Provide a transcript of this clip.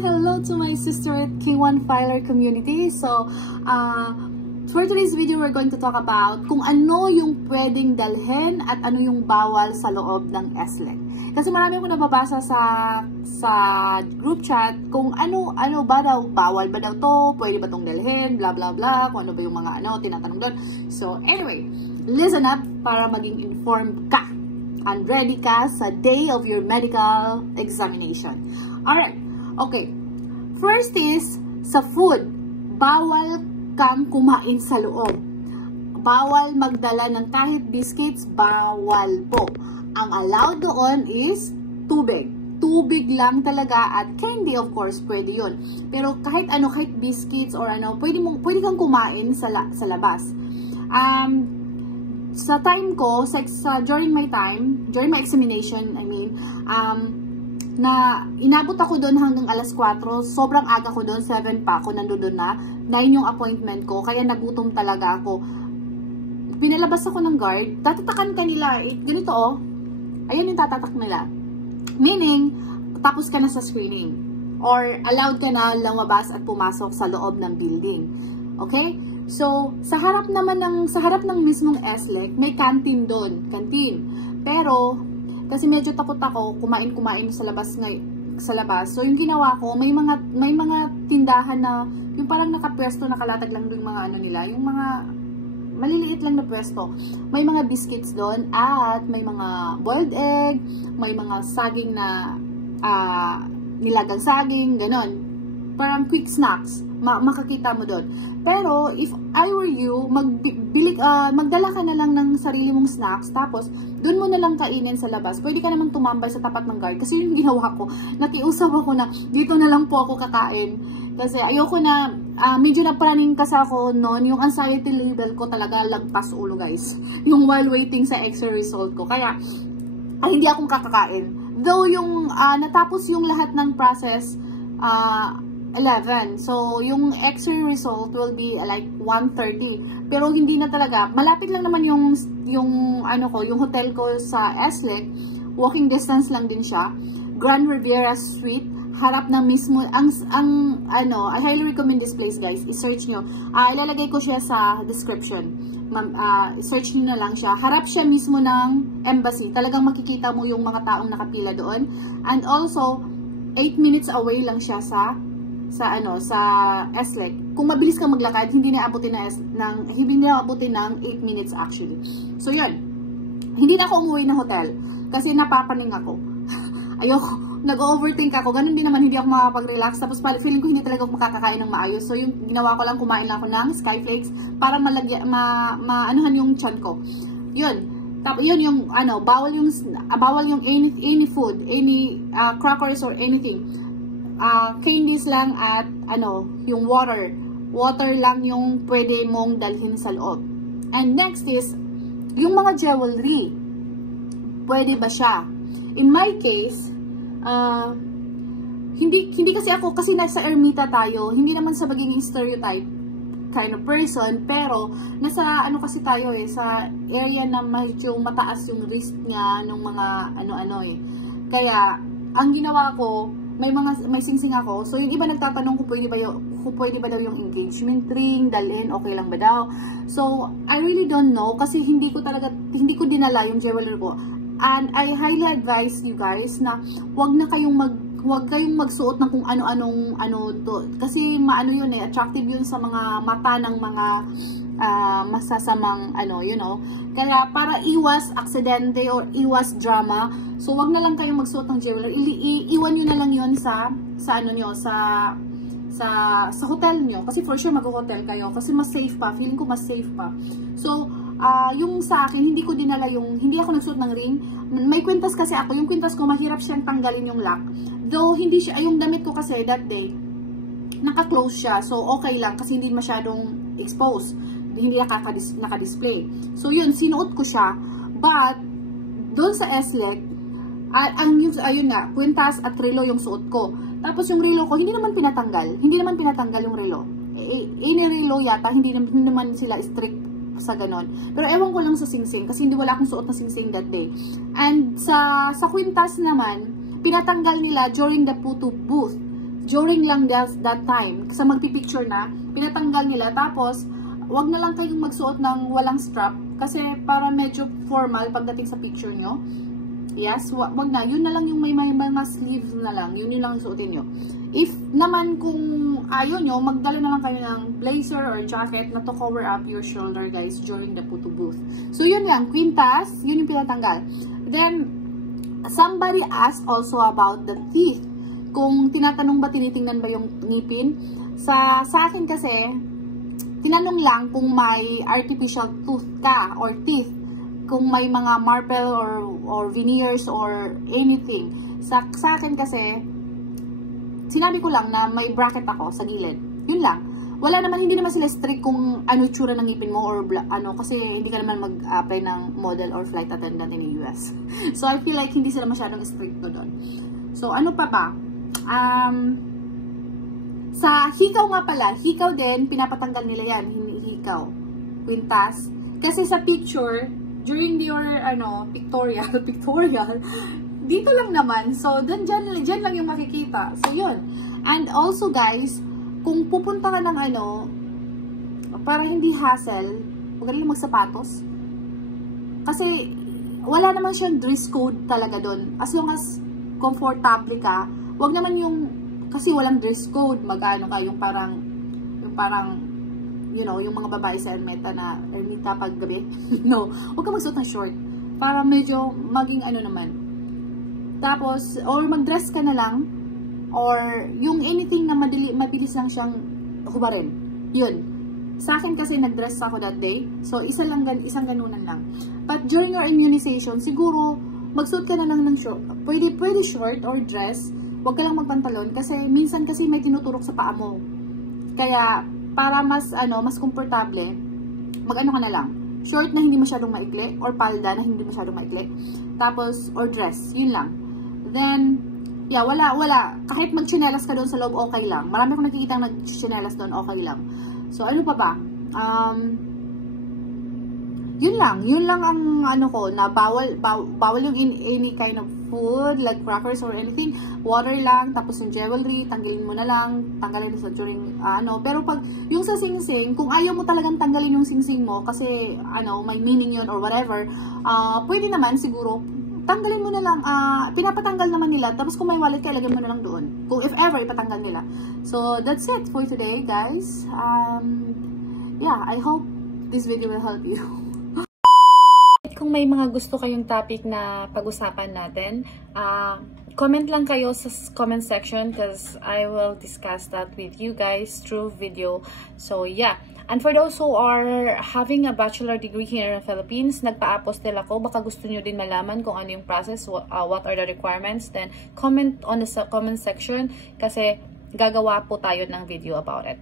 and hello to my sister at K1 Filer community. So, for today's video, we're going to talk about kung ano yung pwedeng dalhin at ano yung bawal sa loob ng SLEC. Kasi marami akong nababasa sa group chat kung ano ba daw, bawal ba daw to, pwede ba tong dalhin, blah blah blah, kung ano ba yung mga tinatanong doon. So, anyway, listen up para maging informed ka and ready ka sa day of your medical examination. Alright, okay. First is, sa food, bawal kang kumain sa loob. Bawal magdala ng kahit biscuits, bawal po. Ang allowed doon is tubig. Tubig lang talaga at candy, of course, pwede yun. Pero kahit kahit biscuits or pwede kang kumain sa labas. Sa time ko, during my examination, na inabot ako doon hanggang alas 4, sobrang aga ko doon, 7 pa ako, nandoon na, 9 yung appointment ko, kaya nagutom talaga ako. Pinalabas ako ng guard, tatatakan ka nila, ganito ayun yung tatatak nila. Meaning, tapos ka na sa screening, or allowed ka na lumabas at pumasok sa loob ng building. Okay? So, sa harap ng mismong SLEC, may canteen doon, canteen. Pero, kasi medyo takot ako kumain sa labas. So, yung ginawa ko, may mga tindahan na, yung parang nakapwesto, nakalatag lang doon mga nila, yung mga maliliit lang na pwesto. May mga biscuits doon, at may mga boiled egg, may mga saging na, nilagang saging, ganon. Parang quick snacks, makakita mo doon. Pero, if I were you, magdala ka na lang ng sarili mong snacks, tapos, doon mo na lang kainin sa labas. Pwede ka naman tumambay sa tapat ng guard. Kasi yung ginawa ko, nakiusap ako na, dito na lang po ako kakain. Kasi ayoko na, medyo napraning kasi ako noon, yung anxiety level ko talaga lagpas ulo, guys. Yung while waiting sa x-ray result ko. Kaya, hindi akong kakakain. Though yung, natapos yung lahat ng process, 11. So, yung x-ray result will be like 1:30. Pero hindi na talaga. Malapit lang naman yung hotel ko sa SLEC. Walking distance lang din siya. Grand Riviera Suite. Harap na mismo. I highly recommend this place, guys. I-search nyo. Ilalagay ko siya sa description. Search nyo na lang siya. Harap siya mismo ng embassy. Talagang makikita mo yung mga taong nakapila doon. And also, 8 minutes away lang siya sa SLEC. Kung mabilis kang maglakad, hindi na abutin ng 8 minutes actually. So yun. Hindi na ako umuwi ng hotel kasi napapaning ako. Ayoko, nag-overthink ako. Ganun din naman, hindi ako makapag-relax. Tapos feeling ko hindi talaga ako makakakain ng maayos. So yung ginawa ko lang, kumain lang ako ng Skyflakes para maanuhan yung tiyan ko. Yun. Tapos yun yung bawal yung any food, any crackers or anything. Candies lang at yung water lang yung pwede mong dalhin sa loob. And next is yung mga jewelry, pwede ba siya? In my case, hindi kasi ako, kasi nasa ermita tayo, hindi naman sa pagiging stereotype kind of person, pero nasa kasi tayo sa area na medyo mataas yung risk niya ng mga kaya ang ginawa ko, may singsing ako. So, yung iba nagtatanong kung pwede ba daw yung engagement ring, dalhin, okay lang ba daw. So, I really don't know kasi hindi ko dinala yung jewelry ko. And I highly advise you guys na wag kayong magsuot ng kung ano-anong kasi yun attractive yun sa mga mata ng mga masasamang Kaya para iwas aksidente or iwas drama, so wag na lang kayong magsuot ng jewelry. Iwan nyo na lang yun sa hotel nyo. Kasi for sure mag-hotel kayo. Kasi mas safe pa. Feeling ko mas safe pa. So, yung sa akin, hindi ako nagsuot ng ring. May kwintas kasi ako. Yung kwintas ko, mahirap siyang tanggalin yung lock. Though, hindi siya, yung damit ko kasi that day, naka-close siya. So, okay lang kasi hindi masyadong exposed. Hindi naka-display. So, yun, sinuot ko siya. But, doon sa SLEC, ayun nga, kwintas at relo yung suot ko. Tapos, yung relo ko, hindi naman pinatanggal yung relo. Any relo yata, hindi naman sila strict sa ganon. Pero, ewan ko lang sa singsing, kasi wala akong suot na singsing that day. And, sa kwintas naman, pinatanggal nila during the photo booth. during lang that time, sa magpipicture na, pinatanggal nila. Tapos, wag na lang kayong magsuot ng walang strap kasi para medyo formal pagdating sa picture nyo. Yes, wag na. Yun na lang yung may mga sleeves na lang. Yun lang yung suotin nyo. If naman kung ayaw nyo, magdala na lang kayo ng blazer or jacket na to cover up your shoulder, guys, during the photo booth. So, yun yan. Quintas, yun yung pinatanggal. Then, somebody asked also about the teeth. Kung tinatanong ba, tinitingnan ba yung ngipin? Sa akin kasi, tinanong lang kung may artificial tooth ka or teeth. Kung may mga marble or veneers or anything. Sa akin kasi, sinabi ko lang na may bracket ako sa gilid. Yun lang. Wala naman, hindi naman sila strict kung ano tsura ng ngipin mo or ano, kasi hindi ka naman mag-apply ng model or flight attendant in the US. So, I feel like hindi sila masyadong strict doon. So, ano pa ba? Sa hikaw nga pala, hikaw din, pinapatanggal nila yan, hikaw. Quintas. Kasi sa picture, during your, pictorial, dito lang naman. So, dyan lang yung makikita. So, yun. And also, guys, kung pupunta ka ng para hindi hassle, huwag lang magsapatos. Kasi, wala naman siyang dress code talaga doon. As long as comfortable ka, huwag naman yung, kasi walang dress code, yung parang, yung mga babae sa Ermita pag gabi. No, huwag ka magsuot ng short. Para medyo maging naman. Tapos, or mag-dress ka na lang, or yung anything na mabilis lang siyang hubarin. Yun. Sa akin kasi nag-dress ako that day. So, isang ganunan lang. But during your immunization, siguro, magsuot ka na lang ng short. Pwede short or dress. Huwag ka lang magpantalon. Kasi, minsan kasi may tinuturok sa paa mo. Kaya, para mas, mas komportable, mag-ano ka na lang. Short na hindi masyadong maikli, or palda na hindi masyadong maikli. Tapos, or dress. Yun lang. Then, yeah, wala. Kahit mag-chinelas ka doon sa loob, okay lang. Marami akong nakikita nag-chinelas doon, okay lang. So, ano pa ba? Yun lang ang na bawal yung any kind of food, like crackers or anything. Water lang, tapos yung jewelry, tanggalin mo na lang, tanggalin sa during, pero pag, yung sa singsing, kung ayaw mo talagang tanggalin yung singsing mo, kasi, may meaning yun or whatever, pwede naman siguro, tanggalin mo na lang, pinapatanggal naman nila, tapos kung may wallet ka, ilagay mo na lang doon. Kung if ever, ipatanggal nila. So, that's it for today, guys. Yeah, I hope this video will help you. Kung may mga gusto kayong topic na pag-usapan natin, comment lang kayo sa comment section because I will discuss that with you guys through video. So, yeah. And for those who are having a bachelor degree here in the Philippines, nagpa-apostle ako, baka gusto nyo din malaman kung ano yung process, what are the requirements, then comment on the comment section kasi gagawa po tayo ng video about it.